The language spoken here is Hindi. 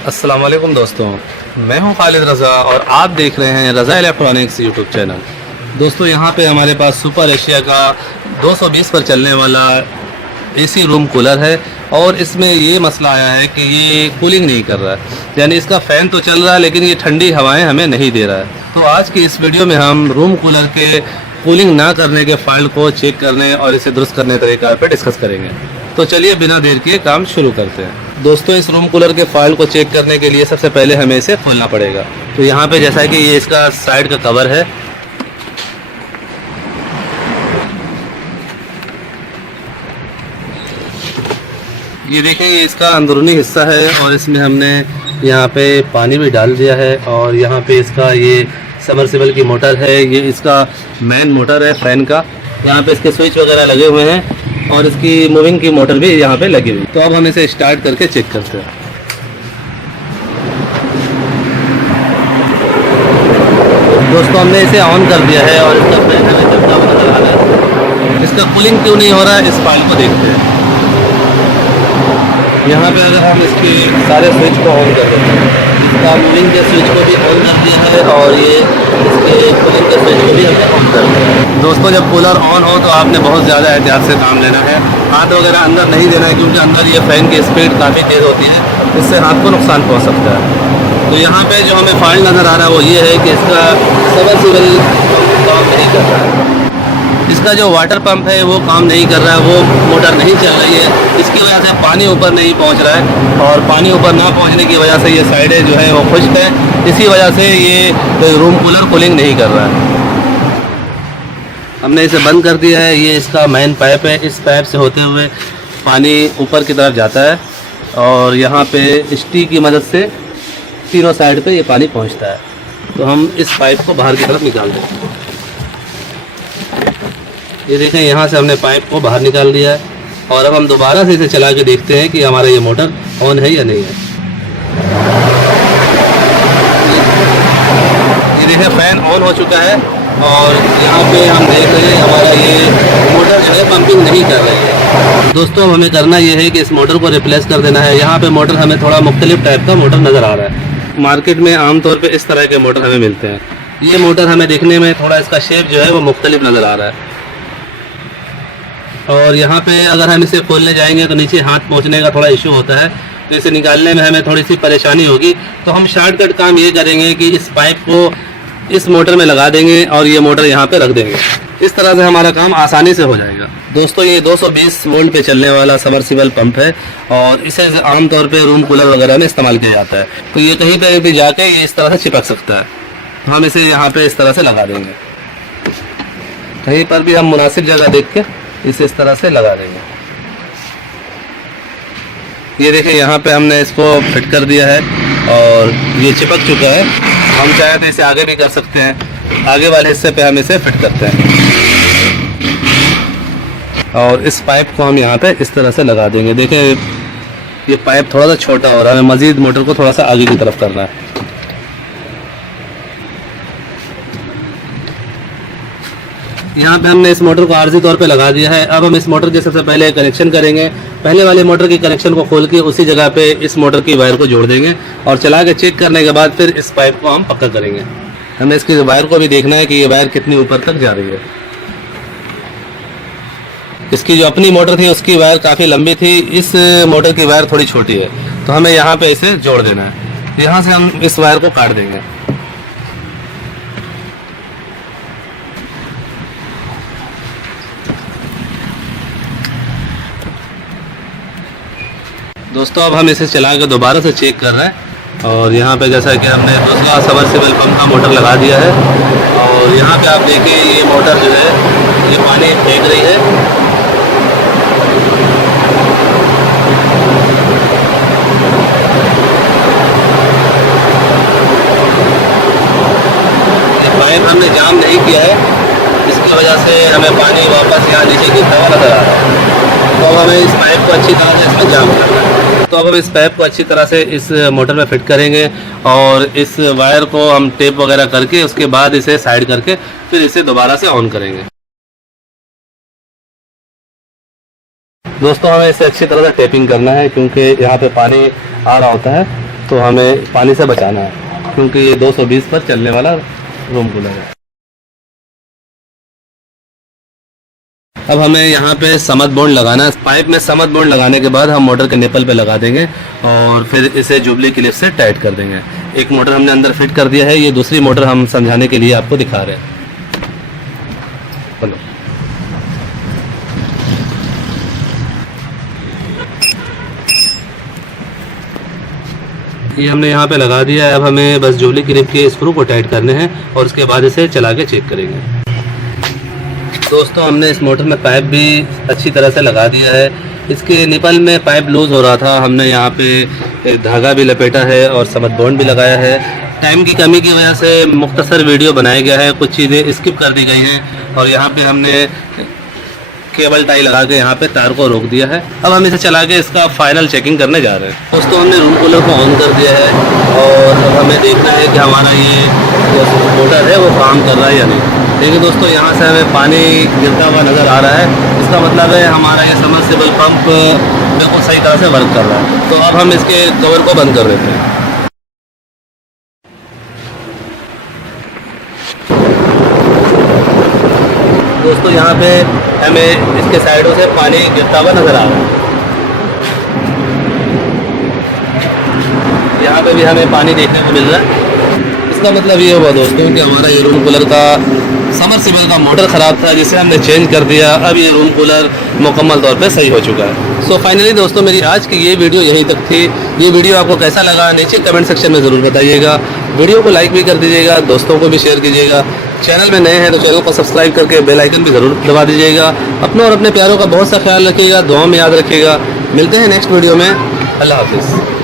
अस्सलाम वालेकुम दोस्तों, मैं हूं खालिद रज़ा और आप देख रहे हैं रज़ा इलेक्ट्रॉनिक्स यूट्यूब चैनल। दोस्तों यहां पे हमारे पास सुपर एशिया का 220 पर चलने वाला एसी रूम कूलर है और इसमें ये मसला आया है कि ये कूलिंग नहीं कर रहा है, यानी इसका फ़ैन तो चल रहा है लेकिन ये ठंडी हवाएं हमें नहीं दे रहा है। तो आज की इस वीडियो में हम रूम कूलर के कूलिंग ना करने के फॉल्ट को चेक करने और इसे दुरुस्त करने के तरीका पर डिस्कस करेंगे। तो चलिए बिना देर किए काम शुरू करते हैं। दोस्तों इस रूम कूलर के फॉल्ट को चेक करने के लिए सबसे पहले हमें इसे खोलना पड़ेगा। तो यहाँ पे जैसा कि ये इसका साइड का कवर है, ये देखें ये इसका अंदरूनी हिस्सा है और इसमें हमने यहाँ पे पानी भी डाल दिया है और यहाँ पे इसका ये सबमर्सिबल की मोटर है, ये इसका मेन मोटर है फैन का। यहाँ पे इसके स्विच वगैरह लगे हुए हैं और इसकी मूविंग की मोटर भी यहाँ पे लगी हुई। तो अब हम इसे स्टार्ट करके चेक करते हैं। दोस्तों हमने इसे ऑन कर दिया है और इसका फैन हमें चलता हुआ नजर आ रहा है। इसका कूलिंग क्यों नहीं हो रहा है, इस फाइल को देखते हैं। यहाँ पे अगर हम इसके सारे स्विच को ऑन कर देते हैं, इसका मूविंग के स्विच को भी ऑन कर दिया है और ये इसके कूलिंग के स्विच को भी हमने ऑन कर दिया है। दोस्तों जब कूलर ऑन हो तो आपने बहुत ज़्यादा एहतियात से काम लेना है। हाथ वगैरह अंदर नहीं देना है क्योंकि अंदर ये फ़ैन की स्पीड काफ़ी तेज़ होती है, इससे हाथ को नुकसान पहुँच सकता है। तो यहाँ पे जो हमें फॉल्ट नज़र आ रहा है वो ये है कि इसका सबमर्सिबल काम नहीं कर रहा है। इसका जो वाटर पंप है वो काम नहीं कर रहा है, वो मोटर नहीं चल रही है। इसकी वजह से पानी ऊपर नहीं पहुंच रहा है और पानी ऊपर ना पहुंचने की वजह से ये साइडें जो है वो खुश्क है। इसी वजह से ये रूम कूलर कूलिंग नहीं कर रहा है। हमने इसे बंद कर दिया है। ये इसका मेन पाइप है, इस पाइप से होते हुए पानी ऊपर की तरफ जाता है और यहाँ पे स्टी की मदद से तीनों साइड पे ये पानी पहुँचता है। तो हम इस पाइप को बाहर की तरफ निकाल देते हैं। ये देखें यहाँ से हमने पाइप को बाहर निकाल दिया है और अब हम दोबारा से इसे चला के देखते हैं कि हमारा ये मोटर ऑन है या नहीं है। ये देखें फैन ऑन हो चुका है और यहाँ पे हम देख रहे हैं हमारा ये मोटर जो है पंपिंग नहीं कर रही है। दोस्तों हमें करना ये है कि इस मोटर को रिप्लेस कर देना है। यहाँ पे मोटर हमें थोड़ा मुख्तलिफ टाइप का मोटर नज़र आ रहा है। मार्केट में आमतौर पे इस तरह के मोटर हमें मिलते हैं। ये मोटर हमें देखने में थोड़ा इसका शेप जो है वो मुख्तलिफ नज़र आ रहा है और यहाँ पे अगर हम इसे खोलने जाएंगे तो नीचे हाथ पहुँचने का थोड़ा इशू होता है, तो इसे निकालने में हमें थोड़ी सी परेशानी होगी। तो हम शॉर्टकट काम ये करेंगे कि इस पाइप को इस मोटर में लगा देंगे और ये मोटर यहाँ पे रख देंगे। इस तरह से हमारा काम आसानी से हो जाएगा। दोस्तों ये 220 वोल्ट पे चलने वाला सबमर्सिबल पंप है और इसे आमतौर पे रूम कूलर वगैरह में इस्तेमाल किया जाता है। तो ये कहीं पर भी जाके ये इस तरह से चिपक सकता है। तो हम इसे यहाँ पे इस तरह से लगा देंगे। कहीं पर भी हम मुनासिब जगह देख के इसे इस तरह से लगा देंगे। ये देखें यहाँ पे हमने इसको फिट कर दिया है और ये चिपक चुका है। हम चाहे तो इसे आगे भी कर सकते हैं। आगे वाले हिस्से पे हम इसे फिट करते हैं और इस पाइप को हम यहाँ पे इस तरह से लगा देंगे। देखें ये पाइप थोड़ा सा छोटा हो रहा है, मज़ीद मोटर को थोड़ा सा आगे की तरफ करना है। यहाँ पे हमने इस मोटर को आर्जी तौर पे लगा दिया है। अब हम इस मोटर के सबसे पहले कनेक्शन करेंगे। पहले वाले मोटर की कनेक्शन को खोल के उसी जगह पे इस मोटर की वायर को जोड़ देंगे और चला के चेक करने के बाद फिर इस पाइप को हम पक्का करेंगे। हमें इसकी वायर को भी देखना है कि ये वायर कितनी ऊपर तक जा रही है। इसकी जो अपनी मोटर थी उसकी वायर काफ़ी लंबी थी, इस मोटर की वायर थोड़ी छोटी है, तो हमें यहाँ पे इसे जोड़ देना है। यहाँ से हम इस वायर को काट देंगे। दोस्तों अब हम इसे चला के दोबारा से चेक कर रहे हैं और यहाँ पे जैसा कि हमने दूसरा सबमर्सिबल पंप का मोटर लगा दिया है और यहाँ पे आप देखिए ये मोटर जो है ये पानी फेंक रही है। ये पाइप हमने जाम नहीं किया है, इसकी वजह से हमें पानी वापस यहाँ नीचे गिरता हुआ नजर आ रहा है। तो अब हमें इस पाइप को अच्छी तरह से इसमें जाम करना है। तो अब हम इस पाइप को अच्छी तरह से इस मोटर में फिट करेंगे और इस वायर को हम टेप वगैरह करके उसके बाद इसे साइड करके फिर इसे दोबारा से ऑन करेंगे। दोस्तों हमें इसे अच्छी तरह से टेपिंग करना है क्योंकि यहाँ पे पानी आ रहा होता है तो हमें पानी से बचाना है, क्योंकि ये 220 पर चलने वाला रूम कूलर है। अब हमें यहाँ पे समद बोर्ड लगाना है। पाइप में समद बोर्ड लगाने के बाद हम मोटर के निपल पे लगा देंगे और फिर इसे जुबली क्लिप से टाइट कर देंगे। एक मोटर हमने अंदर फिट कर दिया है, ये दूसरी मोटर हम समझाने के लिए आपको दिखा रहे हैं। चलो, ये हमने यहाँ पे लगा दिया है। अब हमें बस जुबली क्लिप के स्क्रू को टाइट करने हैं और उसके बाद इसे चला के चेक करेंगे। दोस्तों, हमने इस मोटर में पाइप भी अच्छी तरह से लगा दिया है। इसके निपल में पाइप लूज़ हो रहा था, हमने यहाँ पे धागा भी लपेटा है और समद बॉन्ड भी लगाया है। टाइम की कमी की वजह से मुख्तसर वीडियो बनाया गया है, कुछ चीज़ें स्किप कर दी गई हैं और यहाँ पे हमने केबल टाई लगा के यहाँ पे तार को रोक दिया है। अब हम इसे चला के इसका फाइनल चेकिंग करने जा रहे हैं। दोस्तों, हमने रूम कूलर को ऑन कर दिया है और अब हमें देखना है कि हमारा ये जो मोटर है वो काम कर रहा है या नहीं। देखिए दोस्तों, यहाँ से हमें पानी गिरता हुआ नज़र आ रहा है। इसका मतलब है हमारा ये सबमर्सिबल पंप बिल्कुल सही तरह से वर्क कर रहा है। तो अब हम इसके कवर को बंद कर देते हैं। दोस्तों, यहाँ पे हमें इसके साइडों से पानी गिरता हुआ नज़र आ रहा है। यहाँ पे भी हमें पानी देखने को मिल रहा है। इसका मतलब ये हुआ दोस्तों कि हमारा ये रूम कूलर का समरसिबल का मोटर ख़राब था, जिसे हमने चेंज कर दिया। अब ये रूम कूलर मुकम्मल तौर पे सही हो चुका है। सो फाइनली दोस्तों, मेरी आज की ये वीडियो यहीं तक थी। ये वीडियो आपको कैसा लगा नीचे कमेंट सेक्शन में ज़रूर बताइएगा। वीडियो को लाइक भी कर दीजिएगा, दोस्तों को भी शेयर कीजिएगा। चैनल में नए हैं तो चैनल को सब्सक्राइब करके बेल आइकन भी ज़रूर दबा दीजिएगा। अपनों और अपने प्यारों का बहुत सा ख्याल रखिएगा, दुआ में याद रखिएगा। मिलते हैं नेक्स्ट वीडियो में। अल्लाह हाफिज़।